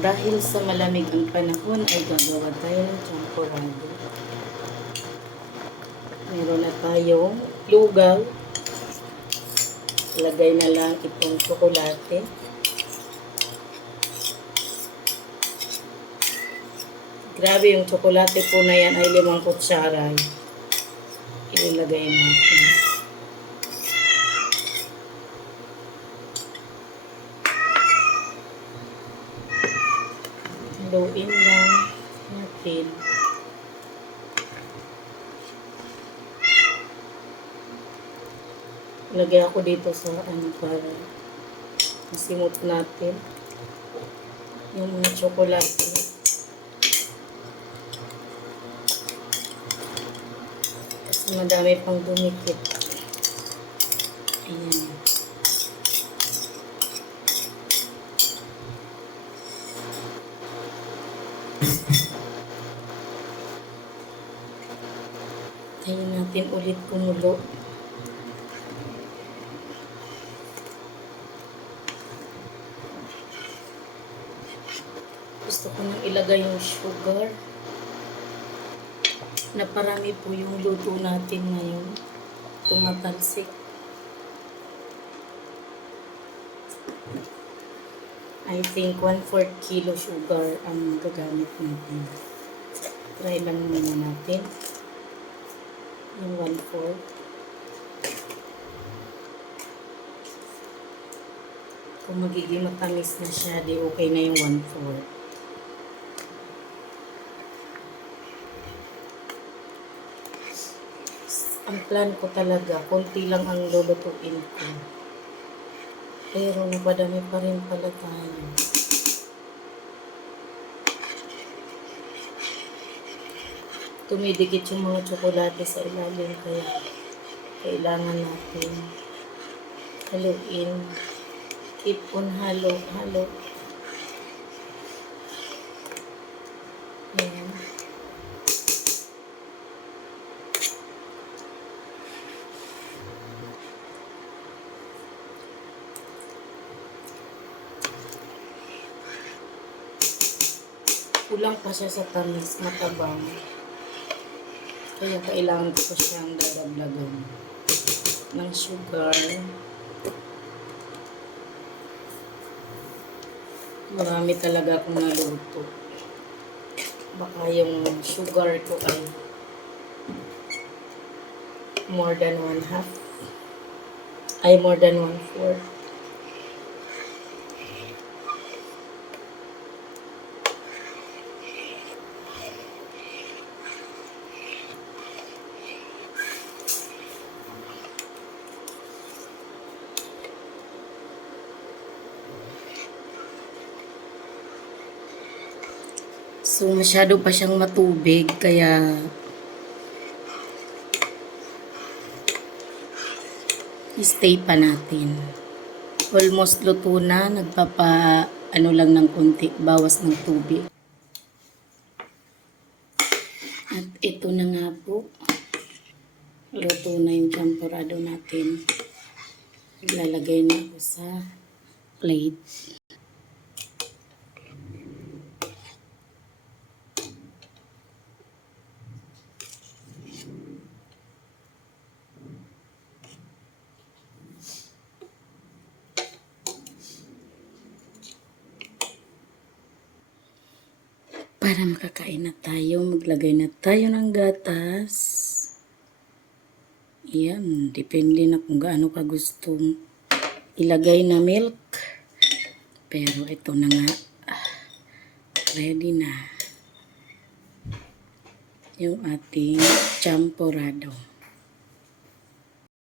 Dahil sa malamig ang panahon ay gagawa tayo ng champorado. Meron na tayong lugaw. Lagay na lang itong tsokolate. Grabe, yung tsokolate po na yan ay 5 kutsara. Ilagay natin. Haluin lang natin. Lagay ako dito sa para masimot natin yung mga tsokolate. Kasi madami pang dumikit. Ayan. Tayo natin ulit kumulo. Gusto ko nang ilagay yung sugar. Naparami po yung luto natin ngayon. Tumatalsik. I think 1/4 kilo sugar ang gagamit natin. Try lang muna natin. Yung 1/4. Kung magiging matamis na siya, di okay na yung 1/4. Ang plan ko talaga, konti lang ang lulutuin ko. Pero napadami pa rin pala tayo. Tumidikit yung mga tsokolate sa ilalim, kaya kailangan natin haluin. Keep on halo. Ayan. Kulang pa siya sa tamis, matabang. Kaya kailangan ko pa siyang dadagdagan ng sugar. Marami talaga akong naluto. Baka yung sugar ko ay more than 1/2. Ay more than 1/4. So, masyado pa siyang matubig, kaya stay pa natin. Almost luto na, ano lang ng konti, bawas ng tubig. At ito na nga po, luto na yung champorado natin. Ilalagay na ko sa plate. Para makakain na tayo, maglagay na tayo ng gatas. Yan, depende na kung gaano ka gustong ilagay na milk. Pero ito na nga, ready na yung ating champorado.